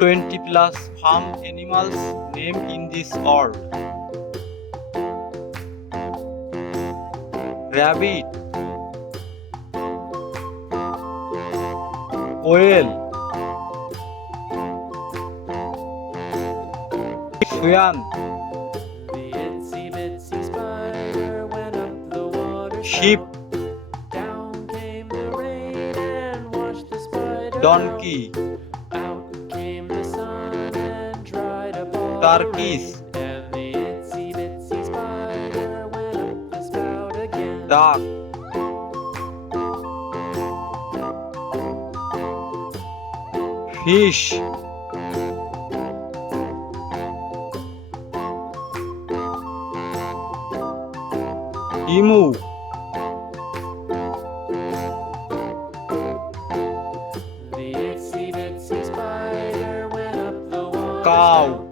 20 plus farm animals named in this world. Rabbit, quail, swan, The itsy bitsy spider went up the water sheep, spout. Down came the rain and washed the spider donkey, out. Out came the sun and dried up all turkeys, the rain. And the itsy bitsy spider went up the spout again. duck, fish, emu, The itsy bitsy spider went up the water cow, spout.